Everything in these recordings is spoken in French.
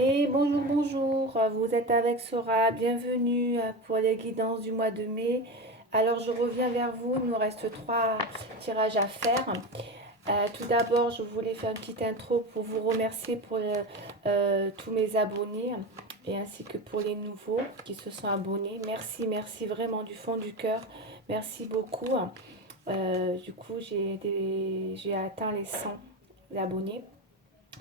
Et bonjour, bonjour, vous êtes avec Sora, bienvenue pour les guidances du mois de mai. Alors je reviens vers vous, il nous reste trois tirages à faire. Tout d'abord, je voulais faire une petite intro pour vous remercier pour tous mes abonnés et ainsi que pour les nouveaux qui se sont abonnés. Merci, merci vraiment du fond du cœur, merci beaucoup. Du coup, j'ai atteint les 100 abonnés.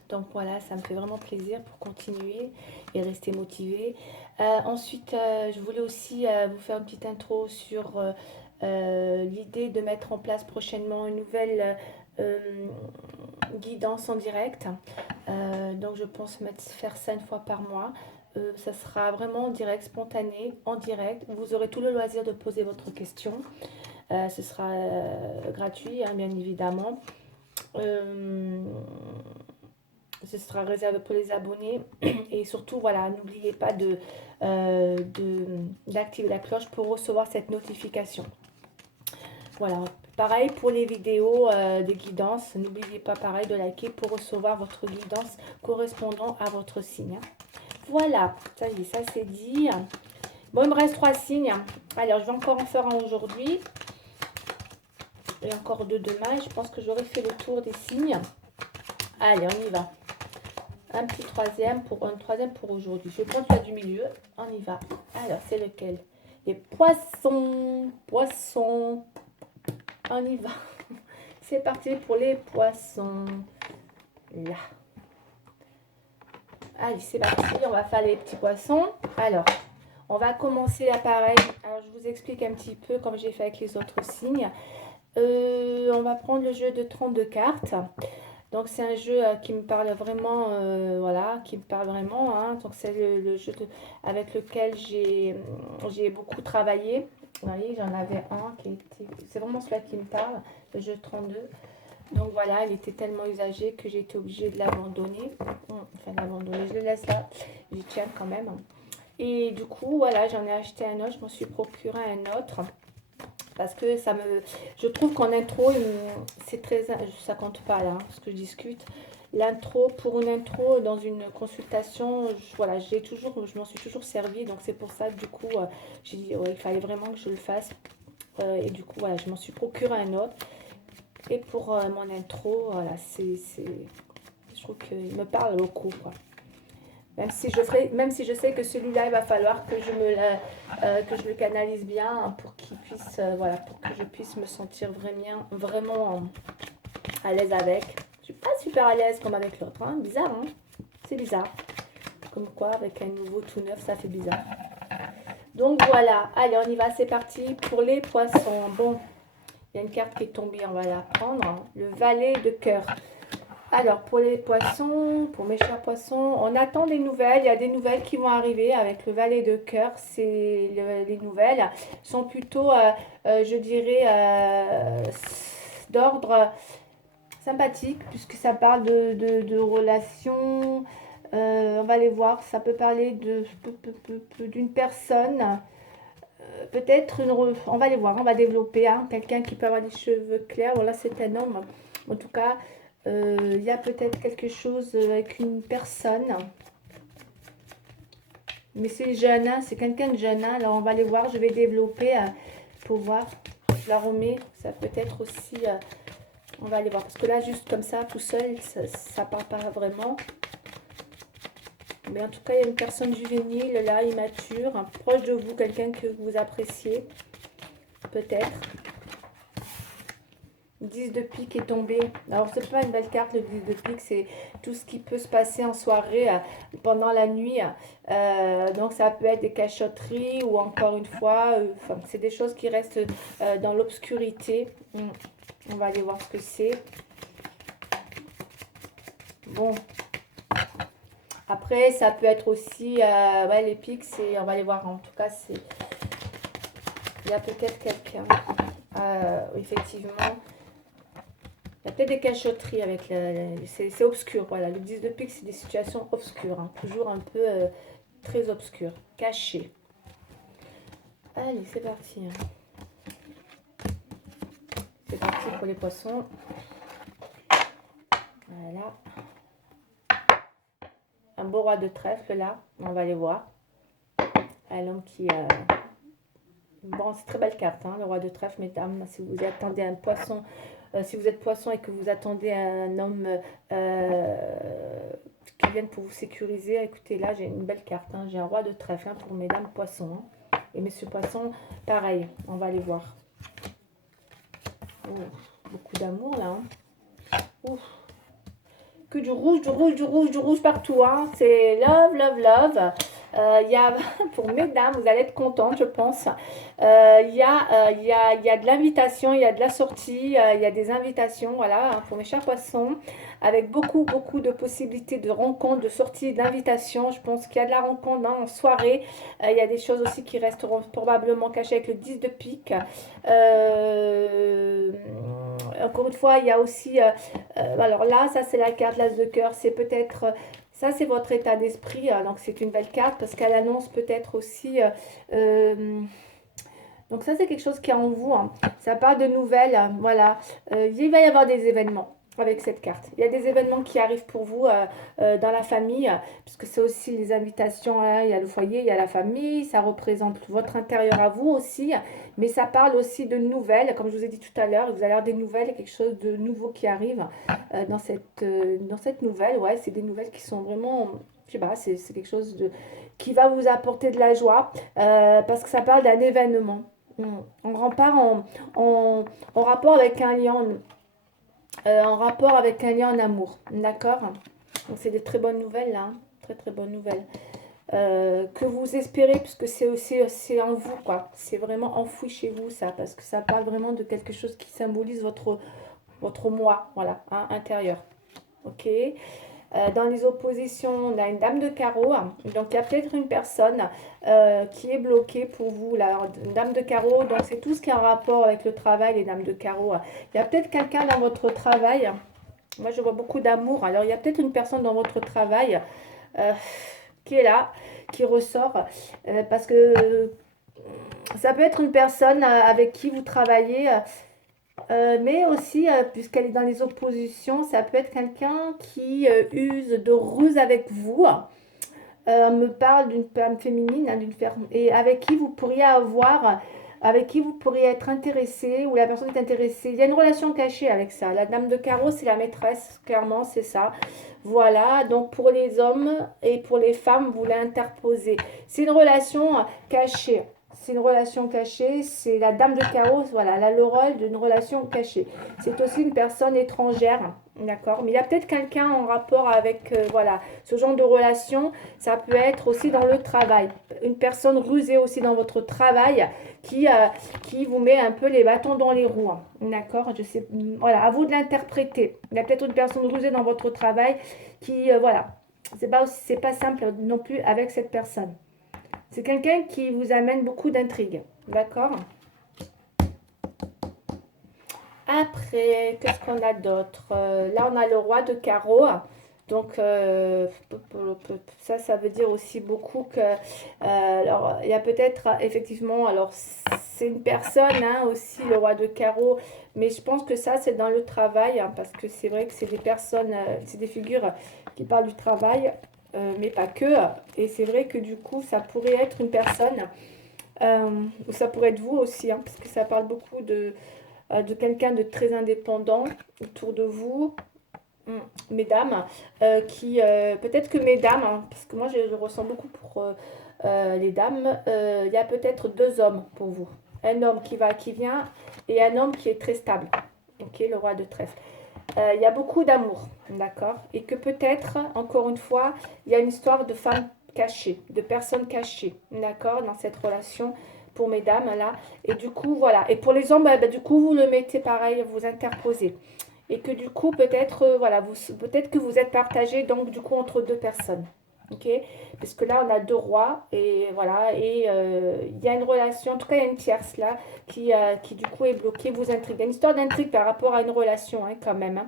Donc voilà, ça me fait vraiment plaisir pour continuer et rester motivé. Ensuite, je voulais aussi vous faire une petite intro sur l'idée de mettre en place prochainement une nouvelle guidance en direct. Donc je pense faire ça une fois par mois. Ça sera vraiment en direct, spontané, en direct. Vous aurez tout le loisir de poser votre question. Ce sera gratuit, hein, bien évidemment. Euh, Ce sera réservé pour les abonnés. Et surtout, voilà, n'oubliez pas d'activer la cloche pour recevoir cette notification. Voilà, pareil pour les vidéos de guidance. N'oubliez pas, pareil, de liker pour recevoir votre guidance correspondant à votre signe. Voilà, ça y est, ça c'est dit. Bon, il me reste trois signes. Alors, je vais encore en faire un aujourd'hui. Et encore deux demain. Et je pense que j'aurai fait le tour des signes. Allez, on y va. Un petit troisième pour aujourd'hui. Je prends celui du milieu. On y va. Alors, c'est lequel? Les poissons. Poissons. On y va. C'est parti pour les poissons. Là. Allez, c'est parti. On va faire les petits poissons. Alors, on va commencer à pareil. Alors, je vous explique un petit peu comme j'ai fait avec les autres signes. On va prendre le jeu de 32 cartes. Donc c'est un jeu qui me parle vraiment, voilà, qui me parle vraiment, hein. Donc c'est le jeu avec lequel j'ai beaucoup travaillé. Vous voyez, j'en avais un qui était, c'est vraiment celui-là qui me parle, le jeu 32. Donc voilà, il était tellement usagé que j'ai été obligée de l'abandonner. Enfin, l'abandonner, je le laisse là, j'y tiens quand même. Et du coup, voilà, j'en ai acheté un autre, je m'en suis procuré un autre parce que je trouve qu'en intro, c'est très, ça compte pas là, ce que je discute. L'intro, pour une intro dans une consultation, voilà, je m'en suis toujours servi, donc c'est pour ça que du coup, j'ai dit, ouais, il fallait vraiment que je le fasse. Et du coup, voilà, je m'en suis procuré un autre. Et pour mon intro, voilà, je trouve qu'il me parle beaucoup, quoi. Même si je sais que celui-là, il va falloir que que je le canalise bien, hein, pour qu'il puisse, voilà, pour que je puisse me sentir vraiment à l'aise avec. Je suis pas super à l'aise comme avec l'autre, hein. Bizarre, hein. C'est bizarre. Comme quoi, avec un nouveau tout neuf, ça fait bizarre. Donc voilà, allez, on y va, c'est parti pour les poissons. Bon, il y a une carte qui est tombée, on va la prendre, hein. Le valet de cœur. Alors, pour les poissons, pour mes chers poissons, on attend des nouvelles. Il y a des nouvelles qui vont arriver avec le valet de cœur. Les nouvelles sont plutôt, je dirais, d'ordre sympathique, puisque ça parle de relations. On va les voir. Ça peut parler d'une personne. Peut-être, on va les voir, on va développer, hein. Quelqu'un qui peut avoir des cheveux clairs. Voilà, c'est un homme. En tout cas, il y a peut-être quelque chose avec une personne. Mais c'est jeune, hein, c'est quelqu'un de jeune, hein. Alors on va les voir, je vais développer pour voir. Je la remets, ça peut être aussi... on va aller voir. Parce que là, juste comme ça, tout seul, ça ne parle pas vraiment. Mais en tout cas, il y a une personne juvénile, là, immature, hein, proche de vous, quelqu'un que vous appréciez. Peut-être. 10 de pique est tombé. Alors, c'est pas une belle carte, le 10 de pique. C'est tout ce qui peut se passer en soirée, pendant la nuit. Donc, ça peut être des cachotteries ou encore une fois, c'est des choses qui restent dans l'obscurité. On va aller voir ce que c'est. Bon. Après, ça peut être aussi, ouais, les piques, on va aller voir. En tout cas, il y a peut-être quelqu'un, effectivement. Il y a peut-être des cachotteries avec c'est obscur, voilà. Le 10 de pique, c'est des situations obscures, hein, toujours un peu très obscures, cachées. Allez, c'est parti, hein. C'est parti pour les poissons. Voilà. un beau roi de trèfle là, on va aller voir. Un homme qui... Bon, c'est très belle carte, hein, le roi de trèfle, mesdames. Si vous attendez un poisson, si vous êtes poisson et que vous attendez un homme qui vienne pour vous sécuriser, écoutez, là, j'ai une belle carte. Hein, j'ai un roi de trèfle hein, pour mesdames poissons. Hein. Et messieurs poissons, pareil, on va aller voir. Oh, beaucoup d'amour, là. Hein. Ouf. Que du rouge, du rouge, du rouge, du rouge partout. Hein. C'est love, love, love. Il y a, pour mesdames, vous allez être contentes, je pense. Il y a de l'invitation, il y a de la sortie, il y a des invitations, voilà, hein, pour mes chers poissons, avec beaucoup, beaucoup de possibilités de rencontres, de sorties, d'invitations. Je pense qu'il y a de la rencontre hein, en soirée. Il y a des choses aussi qui resteront probablement cachées avec le 10 de pique. Encore une fois, il y a aussi, alors là, ça c'est la carte l'as de cœur, c'est peut-être... ça, c'est votre état d'esprit, donc c'est une belle carte parce qu'elle annonce peut-être aussi... donc ça, c'est quelque chose qui est en vous. Hein. Ça parle de nouvelles, voilà. Il va y avoir des événements avec cette carte. Il y a des événements qui arrivent pour vous dans la famille, puisque c'est aussi les invitations. Hein. Il y a le foyer, il y a la famille. Ça représente votre intérieur à vous aussi. Mais ça parle aussi de nouvelles. Comme je vous ai dit tout à l'heure, vous allez avoir des nouvelles, quelque chose de nouveau qui arrive dans cette nouvelle. Ouais, c'est des nouvelles qui sont vraiment... Je sais pas, c'est quelque chose qui va vous apporter de la joie parce que ça parle d'un événement. On rempart en rapport avec un lien en amour, d'accord? Donc c'est des très bonnes nouvelles là, hein. Très très bonnes nouvelles. Que vous espérez, puisque c'est aussi c'est en vous, quoi. C'est vraiment enfoui chez vous ça, parce que ça parle vraiment de quelque chose qui symbolise votre moi, voilà, hein, intérieur. Ok? Dans les oppositions, on a une dame de carreau. Donc, il y a peut-être une personne qui est bloquée pour vous. Là, une dame de carreau, donc c'est tout ce qui est en rapport avec le travail, les dames de carreau. Il y a peut-être quelqu'un dans votre travail. Moi, je vois beaucoup d'amour. Alors, il y a peut-être une personne dans votre travail qui est là, qui ressort. Parce que ça peut être une personne avec qui vous travaillez. Mais aussi, puisqu'elle est dans les oppositions, ça peut être quelqu'un qui use de ruse avec vous. On me parle d'une femme féminine, hein, d'une femme, et avec qui vous pourriez être intéressé, ou la personne est intéressée. Il y a une relation cachée avec ça. La dame de carreau, c'est la maîtresse, clairement, c'est ça. Voilà, donc pour les hommes et pour les femmes, vous l'interposez. C'est une relation cachée. C'est une relation cachée, c'est la dame de carreau, voilà, elle a le rôle d'une relation cachée. C'est aussi une personne étrangère, d'accord? Mais il y a peut-être quelqu'un en rapport avec, voilà, ce genre de relation. Ça peut être aussi dans le travail. Une personne rusée aussi dans votre travail qui vous met un peu les bâtons dans les roues, hein. D'accord? Je sais, voilà, à vous de l'interpréter. Il y a peut-être une personne rusée dans votre travail qui, voilà, c'est pas simple non plus avec cette personne. C'est quelqu'un qui vous amène beaucoup d'intrigues. D'accord? Après, qu'est-ce qu'on a d'autre? Là, on a le roi de carreau. Donc, ça veut dire aussi beaucoup que... alors, il y a peut-être, effectivement, alors, c'est une personne, hein, aussi, le roi de carreau. Mais je pense que ça, c'est dans le travail, hein, parce que c'est vrai que c'est des personnes, c'est des figures qui parlent du travail. Mais pas que. Et c'est vrai que du coup, ça pourrait être une personne, ou ça pourrait être vous aussi, hein, parce que ça parle beaucoup de quelqu'un de très indépendant autour de vous, mesdames, qui, peut-être que mesdames, hein, parce que moi je ressens beaucoup pour les dames, il y a peut-être deux hommes pour vous. Un homme qui vient et un homme qui est très stable. Ok, le roi de trèfle. Il y a beaucoup d'amour, d'accord? Et que peut-être, encore une fois, il y a une histoire de femmes cachées, de personnes cachées, d'accord? Dans cette relation pour mesdames, là. Et du coup, voilà. Et pour les hommes, du coup, vous le mettez pareil, vous interposez. Et que du coup, peut-être, voilà, peut-être que vous êtes partagé, donc, du coup, entre deux personnes. Ok? Parce que là, on a deux rois, et voilà, et il y a une relation, en tout cas, il y a une tierce là, qui du coup est bloquée, vous intrigue. Il y a une histoire d'intrigue par rapport à une relation, hein, quand même. Hein.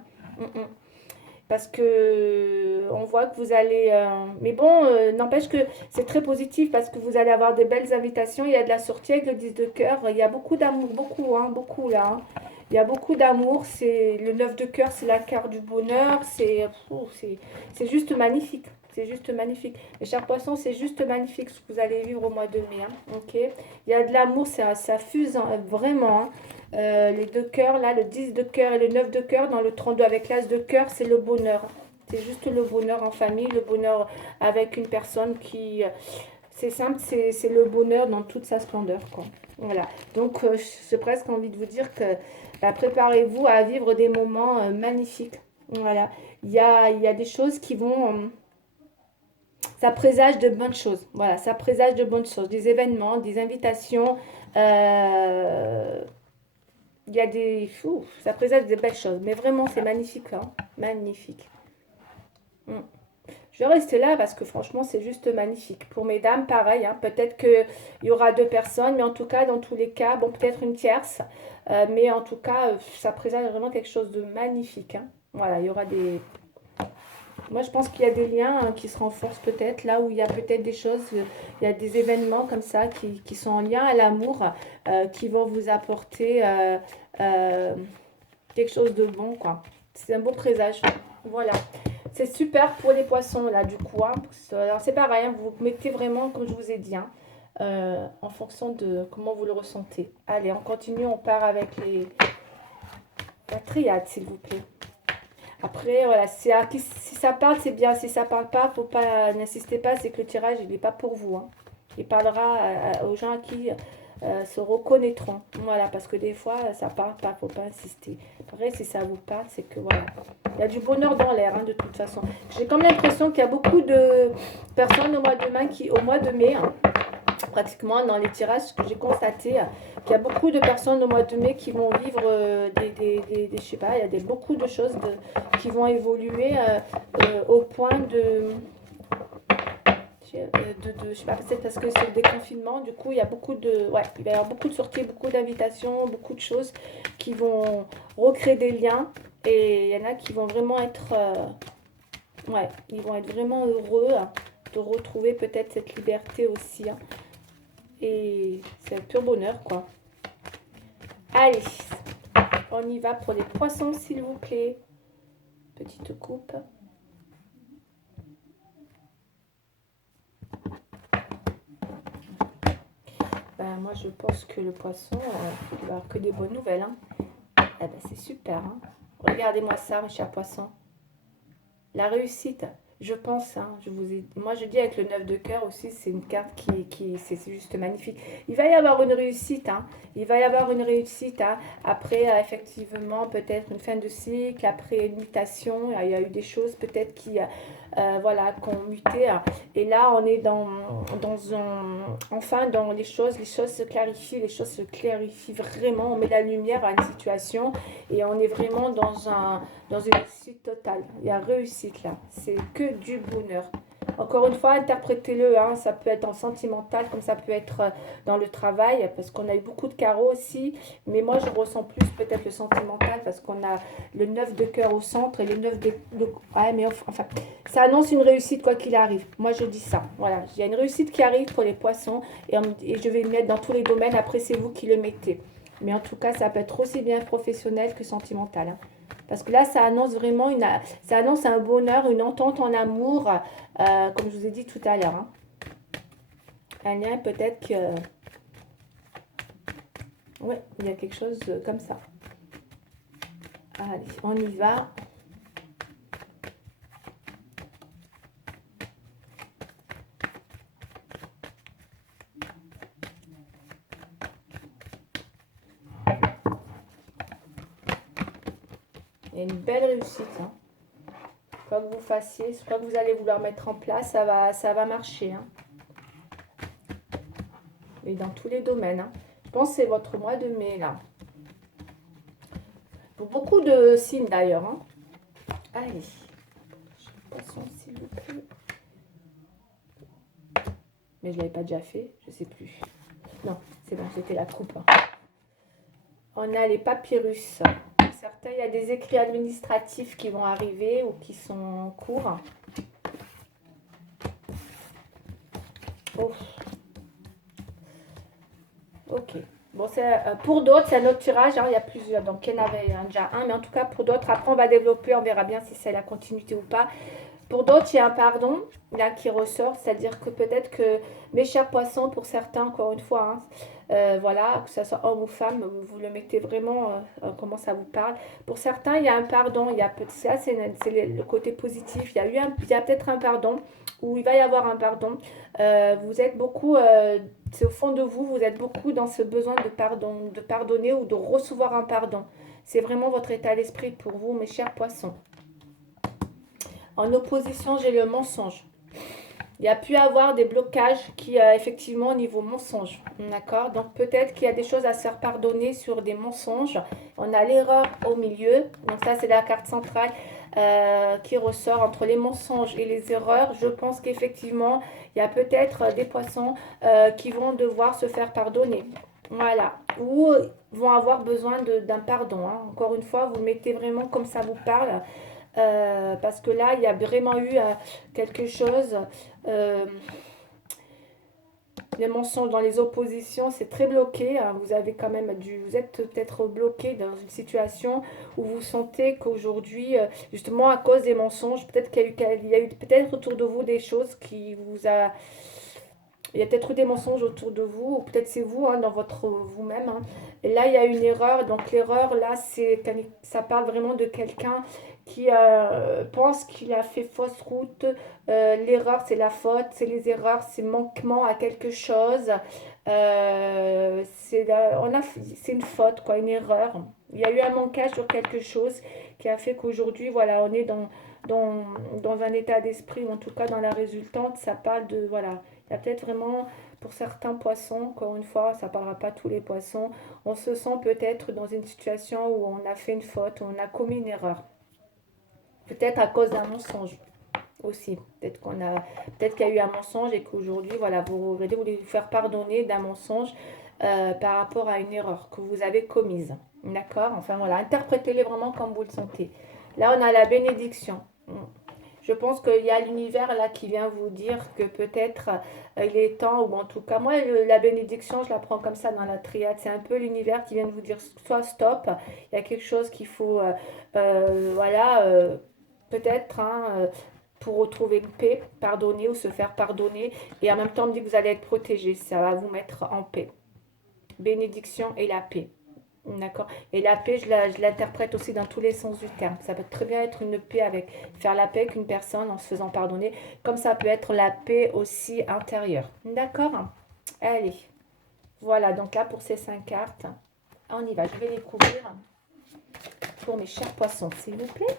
Parce que on voit que vous allez... mais bon, n'empêche que c'est très positif parce que vous allez avoir des belles invitations. Il y a de la sortie avec le 10 de cœur. Il y a beaucoup d'amour, beaucoup, hein, beaucoup là. Hein. Il y a beaucoup d'amour. C'est le 9 de cœur, c'est la carte du bonheur. C'est juste magnifique. c'est juste magnifique. Les chers poissons, c'est juste magnifique ce que vous allez vivre au mois de mai. Hein, ok. Il y a de l'amour, ça fuse hein, vraiment. Hein. Les deux cœurs, là, le 10 de cœur et le 9 de cœur, dans le 32 avec l'as de cœur, c'est le bonheur. C'est juste le bonheur en famille, le bonheur avec une personne qui... c'est simple, c'est le bonheur dans toute sa splendeur, quoi. Voilà. Donc, j'ai presque envie de vous dire que bah, préparez-vous à vivre des moments magnifiques. Voilà. Il y a des choses qui vont... ça présage de bonnes choses. Voilà, ça présage de bonnes choses. Des événements, des invitations. euh, il y a des... Fou, ça présage de belles choses. Mais vraiment, c'est magnifique, là. Magnifique. Mm. Je vais rester là parce que franchement, c'est juste magnifique. Pour mesdames, pareil. Hein, peut-être qu'il y aura deux personnes, mais en tout cas, dans tous les cas, bon, peut-être une tierce. Mais en tout cas, ça présage vraiment quelque chose de magnifique. Hein. Voilà, il y aura des... Moi, je pense qu'il y a des liens hein, qui se renforcent peut-être, là où il y a peut-être des choses, il y a des événements comme ça qui sont en lien à l'amour, qui vont vous apporter euh, quelque chose de bon, quoi. C'est un beau présage. Voilà. C'est super pour les poissons, là, du coup. Hein. Alors, c'est pareil, hein, vous mettez vraiment, comme je vous ai dit, hein, en fonction de comment vous le ressentez. Allez, on continue, on part avec la triade, s'il vous plaît. Après, voilà, si ça parle, c'est bien. Si ça parle pas, faut pas, n'insistez pas, c'est que le tirage, il n'est pas pour vous. Hein. Il parlera aux gens qui se reconnaîtront. Voilà, parce que des fois, ça parle pas, faut pas insister. Après, si ça vous parle, c'est que voilà. Il y a du bonheur dans l'air, hein, de toute façon. J'ai comme l'impression qu'il y a beaucoup de personnes au mois de mai, hein, pratiquement dans les tirages que j'ai constaté qu'il y a beaucoup de personnes au mois de mai qui vont vivre je sais pas, il y a beaucoup de choses qui vont évoluer au point je sais pas, peut-être parce que c'est le déconfinement, du coup il y a beaucoup de, ouais, il va y avoir beaucoup de sorties, beaucoup d'invitations, beaucoup de choses qui vont recréer des liens et il y en a qui vont vraiment être, ouais, ils vont être vraiment heureux de retrouver peut-être cette liberté aussi. Hein. Et c'est un pur bonheur, quoi. Allez, on y va pour les poissons, s'il vous plaît. Petite coupe. Ben, moi, je pense que le poisson, il va avoir que des bonnes nouvelles. Hein. Eh ben, c'est super. Hein. Regardez-moi ça, mes chers poissons. La réussite, je pense, hein, moi je dis avec le 9 de cœur aussi, c'est une carte c'est juste magnifique. Il va y avoir une réussite, hein, il va y avoir une réussite, hein. Après effectivement peut-être une fin de cycle, après une mutation, il y a eu des choses peut-être voilà, qui ont muté, hein. Et là on est enfin dans les choses se clarifient vraiment, on met la lumière à une situation et on est vraiment dans une réussite totale. Il y a réussite là. C'est que du bonheur. Encore une fois, interprétez-le. Hein, ça peut être en sentimental, comme ça peut être dans le travail, parce qu'on a eu beaucoup de carreaux aussi. Mais moi, je ressens plus peut-être le sentimental, parce qu'on a le 9 de cœur au centre et le 9 de... Ouais, mais enfin, ça annonce une réussite quoi qu'il arrive. Moi, je dis ça. Voilà, il y a une réussite qui arrive pour les poissons, et je vais le mettre dans tous les domaines. Après, c'est vous qui le mettez. Mais en tout cas, ça peut être aussi bien professionnel que sentimental. Hein. Parce que là, ça annonce vraiment ça annonce un bonheur, une entente en amour, comme je vous ai dit tout à l'heure. Hein. Un lien peut-être que... Oui, il y a quelque chose comme ça. Allez, on y va. Il y a une belle réussite. Hein. Quoi que vous fassiez, quoi que vous allez vouloir mettre en place, ça va marcher. Hein. Et dans tous les domaines. Hein. Je pense que c'est votre mois de mai, là. Pour beaucoup de signes, d'ailleurs. Hein. Allez. Poisson, s'il vous plaît. Mais je ne l'avais pas déjà fait, je ne sais plus. Non, c'est bon, c'était la coupe. Hein. On a les papyrus. Certains, il y a des écrits administratifs qui vont arriver ou qui sont en cours. Oh. Ok. Bon, pour d'autres, c'est un autre tirage. Hein, il y a plusieurs. Donc, il y en avait déjà un. Mais en tout cas, pour d'autres, après, on va développer. On verra bien si c'est la continuité ou pas. Pour d'autres, il y a un pardon là qui ressort, c'est-à-dire que peut-être que mes chers poissons, pour certains, encore une fois, hein, voilà, que ce soit homme ou femme, vous le mettez vraiment comment ça vous parle. Pour certains, il y a un pardon, il y a ça, c'est le côté positif. Il y a peut-être un pardon, ou il va y avoir un pardon. Vous êtes beaucoup, c'est au fond de vous, vous êtes beaucoup dans ce besoin de pardon, de pardonner ou de recevoir un pardon. C'est vraiment votre état d'esprit pour vous, mes chers poissons. En opposition, j'ai le mensonge. Il y a pu avoir des blocages qui, effectivement, au niveau mensonge. D'accord. Donc, peut-être qu'il y a des choses à se faire pardonner sur des mensonges. On a l'erreur au milieu. Donc, ça, c'est la carte centrale qui ressort entre les mensonges et les erreurs. Je pense qu'effectivement, il y a peut-être des poissons qui vont devoir se faire pardonner. Voilà. Ou vont avoir besoin d'un pardon. Hein. Encore une fois, vous mettez vraiment comme ça vous parle. Parce que là, il y a vraiment eu quelque chose. Euh, les mensonges dans les oppositions, c'est très bloqué. Hein. Vous avez quand même vous êtes peut-être bloqué dans une situation où vous sentez qu'aujourd'hui, justement à cause des mensonges, peut-être qu'il y a eu peut-être autour de vous des choses qui vous a. Il y a peut-être eu des mensonges autour de vous, ou peut-être c'est vous, hein, dans votre vous-même. Hein. Et là, il y a une erreur. Donc l'erreur, là, ça parle vraiment de quelqu'un qui pense qu'il a fait fausse route. L'erreur, c'est la faute. C'est les erreurs, c'est manquement à quelque chose. C'est une faute, quoi, une erreur. Il y a eu un manquage sur quelque chose qui a fait qu'aujourd'hui, voilà, on est dans, dans un état d'esprit, ou en tout cas dans la résultante, ça parle de, voilà, il y a peut-être vraiment, pour certains poissons, encore une fois, ça ne parlera pas tous les poissons, on se sent peut-être dans une situation où on a fait une faute, où on a commis une erreur. Peut-être à cause d'un mensonge aussi. Peut-être qu'il y a eu un mensonge et qu'aujourd'hui, voilà, vous voulez vous faire pardonner d'un mensonge par rapport à une erreur que vous avez commise. D'accord. Enfin voilà, interprétez-les vraiment comme vous le sentez. Là, on a la bénédiction. Je pense qu'il y a l'univers là qui vient vous dire que peut-être il est temps, ou en tout cas, moi, la bénédiction, je la prends comme ça dans la triade. C'est un peu l'univers qui vient de vous dire soit stop, il y a quelque chose qu'il faut, voilà, peut-être, hein, pour retrouver une paix, pardonner ou se faire pardonner. Et en même temps, on me dit que vous allez être protégé. Ça va vous mettre en paix. Bénédiction et la paix. D'accord. Et la paix, je l'interprète aussi dans tous les sens du terme. Ça peut très bien être une paix avec faire la paix avec une personne en se faisant pardonner, comme ça peut être la paix aussi intérieure. D'accord. Allez. Voilà, donc là pour ces 5 cartes, on y va. Je vais les couvrir pour mes chers poissons, s'il vous plaît.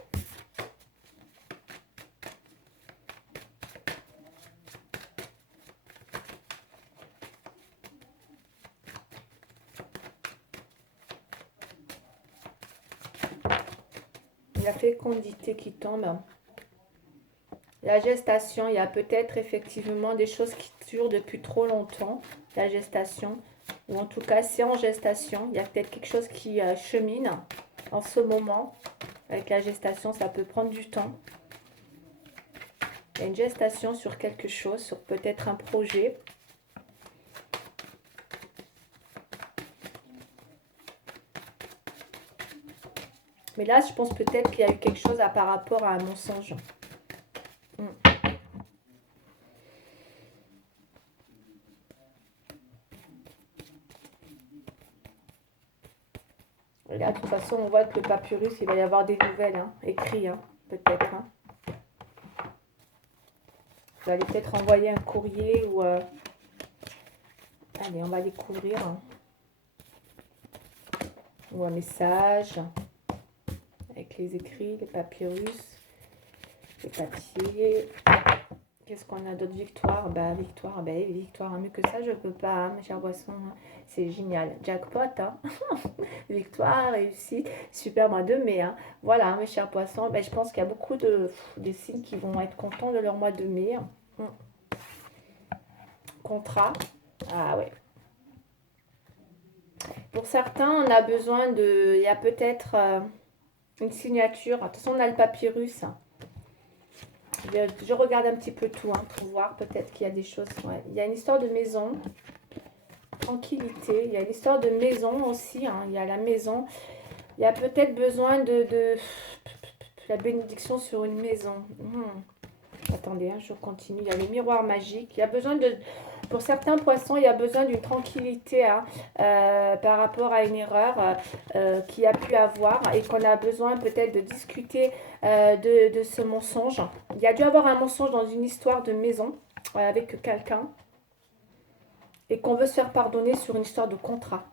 La fécondité qui tombe. La gestation, il y a peut-être effectivement des choses qui durent depuis trop longtemps. La gestation, ou en tout cas c'est en gestation. Il y a peut-être quelque chose qui chemine en ce moment. Avec la gestation, ça peut prendre du temps. Il y a une gestation sur quelque chose, sur peut-être un projet. Mais là, je pense peut-être qu'il y a eu quelque chose par rapport à un mensonge. Et là, de toute façon, on voit que le papyrus, il va y avoir des nouvelles, hein, écrites, hein, peut-être. Hein. Vous allez peut-être envoyer un courrier ou... Allez, on va découvrir. Hein. Ou un message. Avec les écrits, les papyrus, les papiers. Qu'est-ce qu'on a d'autre? Victoire. Bah, victoire, bah, victoire. Mieux que ça, je peux pas, hein, mes chers boissons. Hein. C'est génial. Jackpot, hein. Victoire, réussite. Super mois de mai. Hein. Voilà, mes chers poissons. Ben, je pense qu'il y a beaucoup de signes qui vont être contents de leur mois de mai. Contrat. Ah ouais. Pour certains, on a besoin de... Il y a peut-être une signature. Attention, on a le papyrus. Je regarde un petit peu tout hein, pour voir. Peut-être qu'il y a des choses... Ouais. Il y a une histoire de maison. Tranquillité. Il y a une histoire de maison aussi. Hein. Il y a la maison. Il y a peut-être besoin de la bénédiction sur une maison. Attendez, je continue. Il y a le miroir magique. Il y a besoin de... Pour certains poissons, il y a besoin d'une tranquillité par rapport à une erreur qu'il y a pu avoir et qu'on a besoin peut-être de discuter de ce mensonge. Il y a dû avoir un mensonge dans une histoire de maison avec quelqu'un et qu'on veut se faire pardonner sur une histoire de contrat.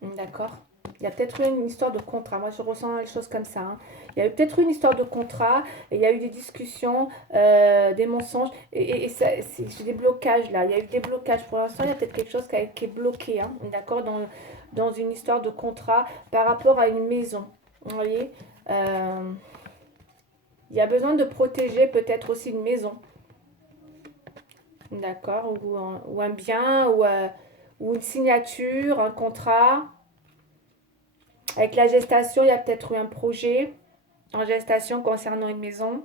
D'accord? Il y a peut-être eu une histoire de contrat. Moi, je ressens les choses comme ça. Il y a eu peut-être une histoire de contrat. Et il y a eu des discussions, des mensonges. Et j'ai des blocages là. Il y a eu des blocages. Pour l'instant, il y a peut-être quelque chose qui est bloqué. D'accord? Dans une histoire de contrat par rapport à une maison. Vous voyez? Il y a besoin de protéger peut-être aussi une maison. D'accord? Ou un bien, ou une signature, un contrat. Avec la gestation, il y a peut-être eu un projet en gestation concernant une maison.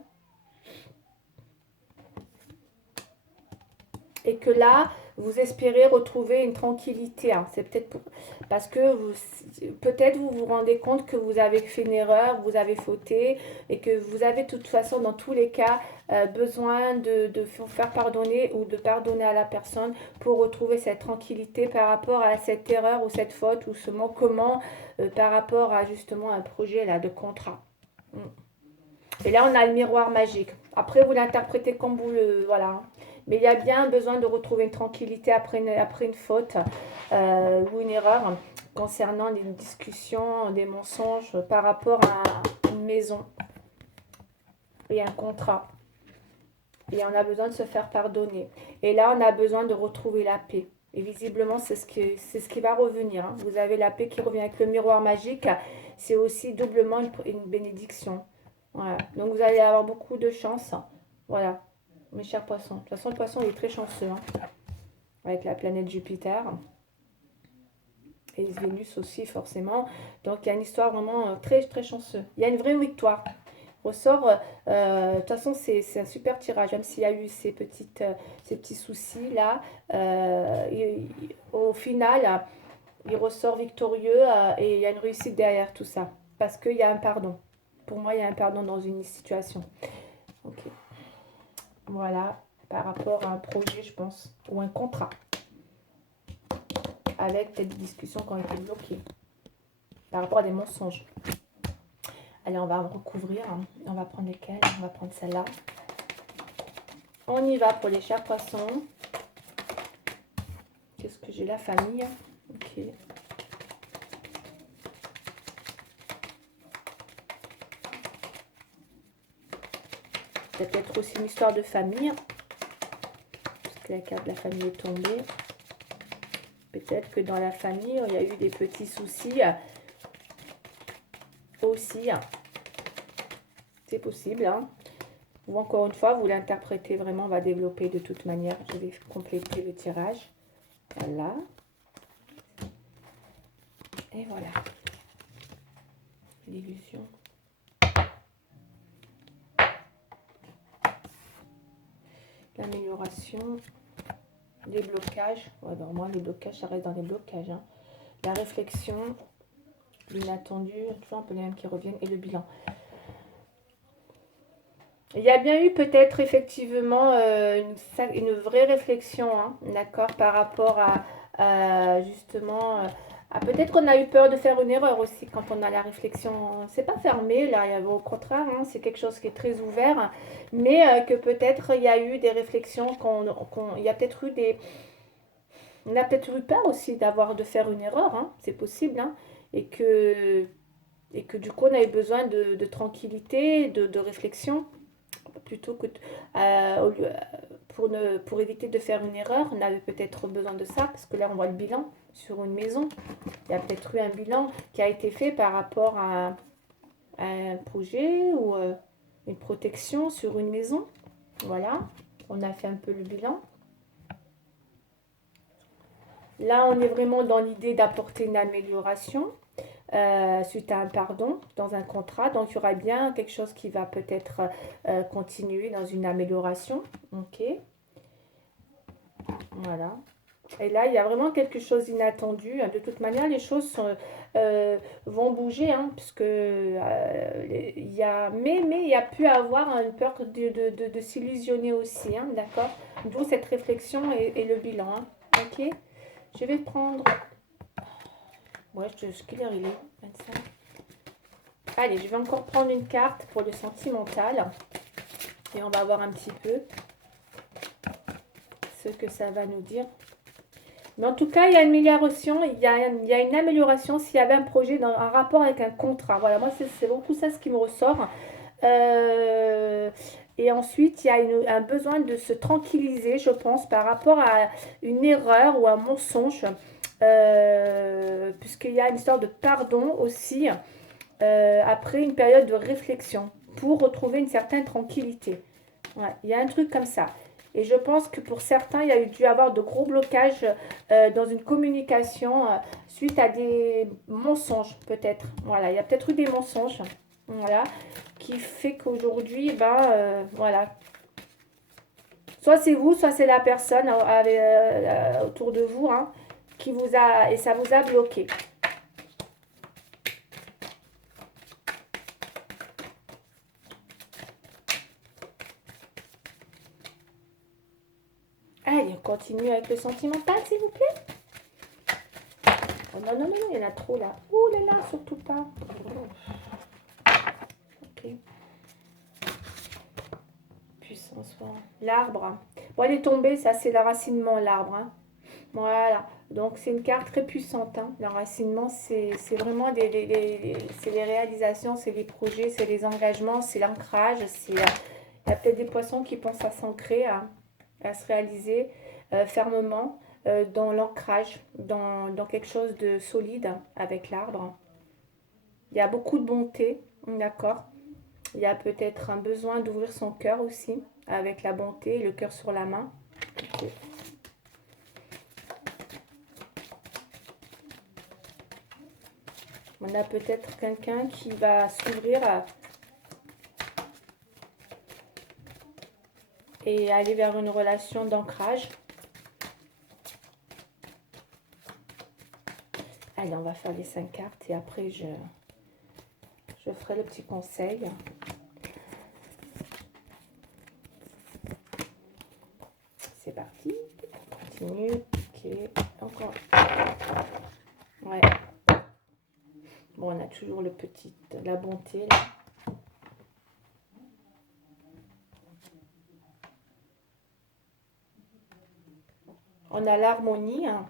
Et que là, vous espérez retrouver une tranquillité. C'est peut-être parce que peut-être vous vous rendez compte que vous avez fait une erreur, vous avez fauté et que vous avez de toute façon, dans tous les cas, besoin de vous faire pardonner ou de pardonner à la personne pour retrouver cette tranquillité par rapport à cette erreur ou cette faute ou ce manquement par rapport à justement un projet là, de contrat. Et là, on a le miroir magique. Après, vous l'interprétez comme vous le... Voilà. Mais il y a bien besoin de retrouver une tranquillité après une faute ou une erreur concernant les discussions, des mensonges par rapport à une maison et un contrat. Et on a besoin de se faire pardonner. Et là, on a besoin de retrouver la paix. Et visiblement, c'est ce qui va revenir. Vous avez la paix qui revient avec le miroir magique. C'est aussi doublement une bénédiction. Voilà. Donc, vous allez avoir beaucoup de chance. Voilà, mes chers poissons. De toute façon, le poisson, il est très chanceux. Avec la planète Jupiter. Et Vénus aussi, forcément. Donc, il y a une histoire vraiment très, très chanceuse. Il y a une vraie victoire. Ressort, de toute façon, c'est un super tirage. Même s'il y a eu ces petits soucis là. Au final, il ressort victorieux et il y a une réussite derrière tout ça. Parce qu'il y a un pardon. Pour moi, il y a un pardon dans une situation. Ok. Voilà, par rapport à un projet, je pense, ou un contrat. Avec peut-être des discussions qui ont été bloquées. Par rapport à des mensonges. Allez, on va recouvrir. On va prendre lesquelles? On va prendre celle-là. On y va pour les chers poissons. Qu'est-ce que j'ai? La famille. Ok. C'est peut-être aussi une histoire de famille. Parce que la carte de la famille est tombée. Peut-être que dans la famille, il y a eu des petits soucis aussi. C'est possible. Ou encore une fois, vous l'interprétez vraiment, on va développer de toute manière. Je vais compléter le tirage. Voilà. Et voilà. L'illusion. L'amélioration. Les blocages. Ouais, ben, moi, les blocages, ça reste dans les blocages. La réflexion. L'inattendu. Toujours un peu les mêmes qui reviennent. Et le bilan. Il y a bien eu peut-être effectivement une vraie réflexion, d'accord, par rapport à justement... peut-être qu'on a eu peur de faire une erreur aussi quand on a la réflexion. C'est pas fermé, là, au contraire, c'est quelque chose qui est très ouvert, mais que peut-être il y a eu des réflexions, il y a peut-être eu des... On a peut-être eu peur aussi de faire une erreur, c'est possible, et que du coup on avait besoin de tranquillité, de réflexion plutôt que pour éviter de faire une erreur, on avait peut-être besoin de ça, parce que là on voit le bilan sur une maison. Il y a peut-être eu un bilan qui a été fait par rapport à un projet ou une protection sur une maison. Voilà, on a fait un peu le bilan. Là, on est vraiment dans l'idée d'apporter une amélioration suite à un pardon dans un contrat. Donc, il y aura bien quelque chose qui va peut-être continuer dans une amélioration. Ok. Voilà. Et là, il y a vraiment quelque chose d'inattendu. De toute manière, les choses vont bouger, hein, puisque il y a, mais il y a pu avoir une peur de s'illusionner aussi, hein, d'accord? D'où cette réflexion et le bilan, hein. Ok? Je vais prendre. Ouais, quelle heure il est? 25. Allez, je vais encore prendre une carte pour le sentimental. Et on va voir un petit peu ce que ça va nous dire. Mais en tout cas, il y a une amélioration, il y a une amélioration s'il y avait un projet dans un rapport avec un contrat. Voilà, moi, c'est beaucoup ça ce qui me ressort. Euh, et ensuite, il y a un besoin de se tranquilliser, je pense, par rapport à une erreur ou un mensonge. Puisqu'il y a une histoire de pardon aussi, après une période de réflexion, pour retrouver une certaine tranquillité. Ouais, il y a un truc comme ça. Et je pense que pour certains, il y a dû avoir de gros blocages dans une communication suite à des mensonges, peut-être. Voilà, il y a peut-être eu des mensonges, voilà, qui fait qu'aujourd'hui, ben, voilà. Soit c'est vous, soit c'est la personne autour de vous, hein, qui vous a, et ça vous a bloqué. Allez, on continue avec le sentimental, s'il vous plaît. Oh non, non, non, non, il y en a trop là. Ouh là là, surtout pas. Ok. Puissance. L'arbre. Bon, elle est tombée, ça c'est l'enracinement, l'arbre, hein. Voilà. Donc c'est une carte très puissante, hein. L'enracinement, c'est vraiment c'est les réalisations, c'est les projets, c'est les engagements, c'est l'ancrage. Il y a peut-être des poissons qui pensent à s'ancrer, à se réaliser fermement dans l'ancrage, dans quelque chose de solide avec l'arbre. Il y a beaucoup de bonté, d'accord. Il y a peut-être un besoin d'ouvrir son cœur aussi, avec la bonté, le cœur sur la main. Ok. On a peut-être quelqu'un qui va s'ouvrir et aller vers une relation d'ancrage. Allez, on va faire les 5 cartes et après je ferai le petit conseil. C'est parti. On continue. Ok. Encore. Ouais. Bon, on a toujours la bonté là. On a l'harmonie, hein.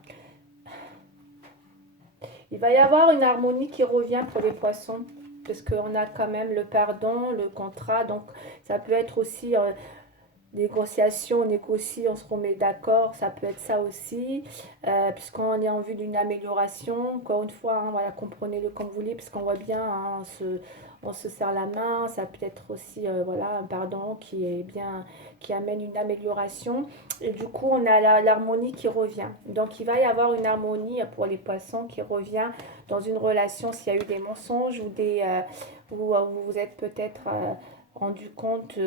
Il va y avoir une harmonie qui revient pour les poissons. Parce qu'on a quand même le pardon, le contrat. Donc, ça peut être aussi négociation, on négocie, on se remet d'accord. Ça peut être ça aussi. Puisqu'on est en vue d'une amélioration. Encore une fois, hein, voilà, comprenez-le comme vous voulez. Puisqu'on voit bien, hein, on se serre la main. Ça peut être aussi voilà, un pardon qui amène une amélioration. Et du coup, on a l'harmonie qui revient. Donc, il va y avoir une harmonie pour les poissons qui revient dans une relation s'il y a eu des mensonges ou où vous vous êtes peut-être rendu compte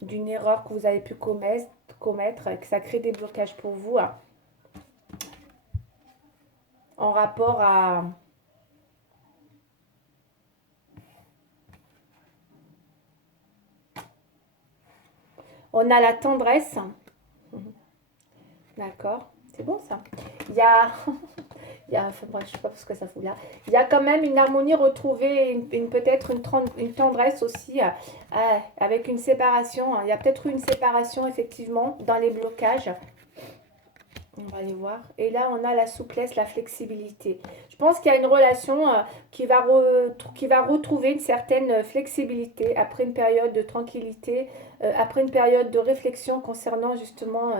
d'une erreur que vous avez pu commettre, que ça crée des blocages pour vous hein, en rapport à... On a la tendresse. D'accord, c'est bon ça. Il y a... enfin, bref, je sais pas ce que ça fout là. Il y a quand même une harmonie retrouvée, peut-être une tendresse aussi, avec une séparation. Il y a peut-être eu une séparation, effectivement, dans les blocages. On va aller voir. Et là, on a la souplesse, la flexibilité. Je pense qu'il y a une relation qui va retrouver une certaine flexibilité après une période de tranquillité, après une période de réflexion concernant justement...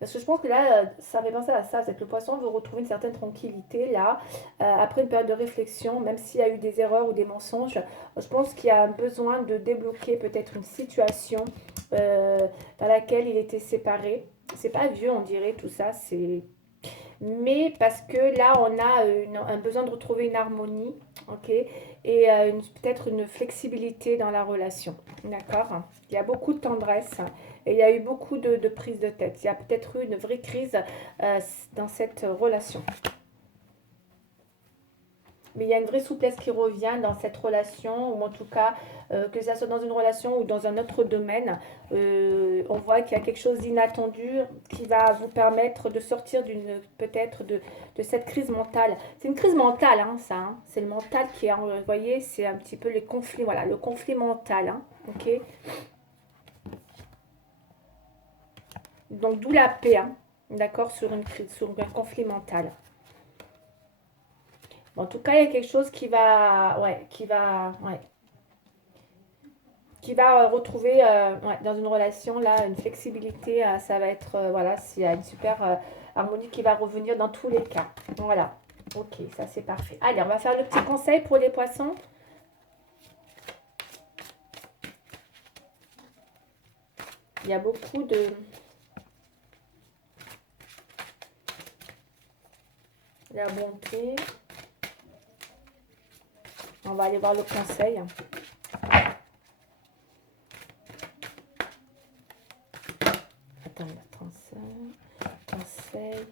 parce que je pense que là, ça fait penser à ça, c'est que le poisson veut retrouver une certaine tranquillité là, après une période de réflexion, même s'il y a eu des erreurs ou des mensonges. Je pense qu'il y a un besoin de débloquer peut-être une situation dans laquelle il était séparé. C'est pas vieux, on dirait, tout ça. Mais parce que là, on a un besoin de retrouver une harmonie. ok? Et peut-être une flexibilité dans la relation, d'accord? Il y a beaucoup de tendresse et il y a eu beaucoup de prise de tête. Il y a peut-être eu une vraie crise dans cette relation. Mais il y a une vraie souplesse qui revient dans cette relation, ou en tout cas, que ça soit dans une relation ou dans un autre domaine, on voit qu'il y a quelque chose d'inattendu qui va vous permettre de sortir peut-être de cette crise mentale. C'est une crise mentale, hein, ça. Hein. C'est le mental qui est, vous voyez, c'est un petit peu les conflits, voilà, le conflit mental, hein, ok. Donc d'où la paix, hein, d'accord, sur un conflit mental. Bon, en tout cas, il y a quelque chose qui va retrouver ouais, dans une relation là une flexibilité. Ça va être voilà, s'il y a une super harmonie qui va revenir dans tous les cas. Voilà. Ok, ça c'est parfait. Allez, on va faire le petit conseil pour les poissons. Il y a beaucoup de la bonté. On va aller voir le conseil. Attends, le conseil.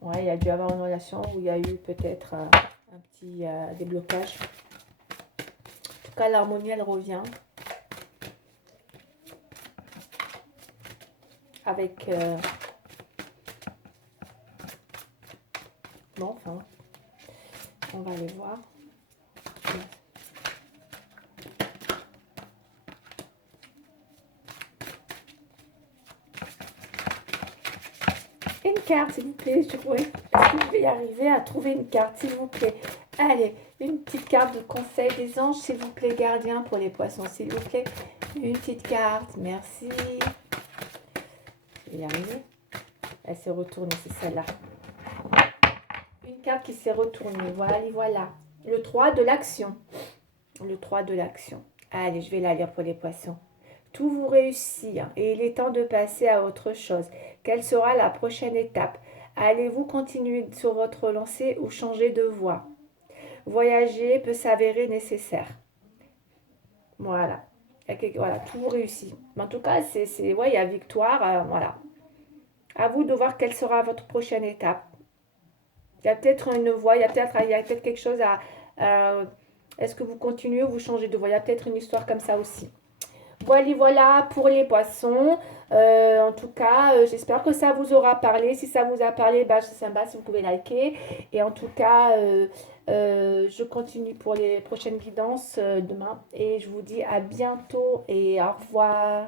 Ouais, il y a dû y avoir une relation où il y a eu peut-être un petit déblocage. En tout cas, l'harmonie, elle revient. Avec... bon, enfin, on va aller voir. Une carte, s'il vous plaît. Est-ce que je vais y arriver à trouver une carte, s'il vous plaît? Allez, une petite carte de conseil des anges, s'il vous plaît, gardien, pour les poissons, s'il vous plaît. Une petite carte, merci. Je vais y arriver. Elle s'est retournée, c'est celle-là. Une carte qui s'est retournée, voilà. Le 3 de l'action. Le 3 de l'action. Allez, je vais la lire pour les poissons. Tout vous réussit et il est temps de passer à autre chose. Quelle sera la prochaine étape? Allez-vous continuer sur votre lancée ou changer de voie? Voyager peut s'avérer nécessaire. Voilà. Voilà, tout vous réussit. Mais en tout cas, ouais, il y a victoire. Voilà. À vous de voir quelle sera votre prochaine étape. Il y a peut-être une voie, il y a peut-être quelque chose à est-ce que vous continuez ou vous changez de voie? Il y a peut-être une histoire comme ça aussi. Voilà pour les poissons. En tout cas, j'espère que ça vous aura parlé. Si ça vous a parlé, bah, c'est sympa si vous pouvez liker. Et en tout cas, je continue pour les prochaines guidances demain. Et je vous dis à bientôt et au revoir.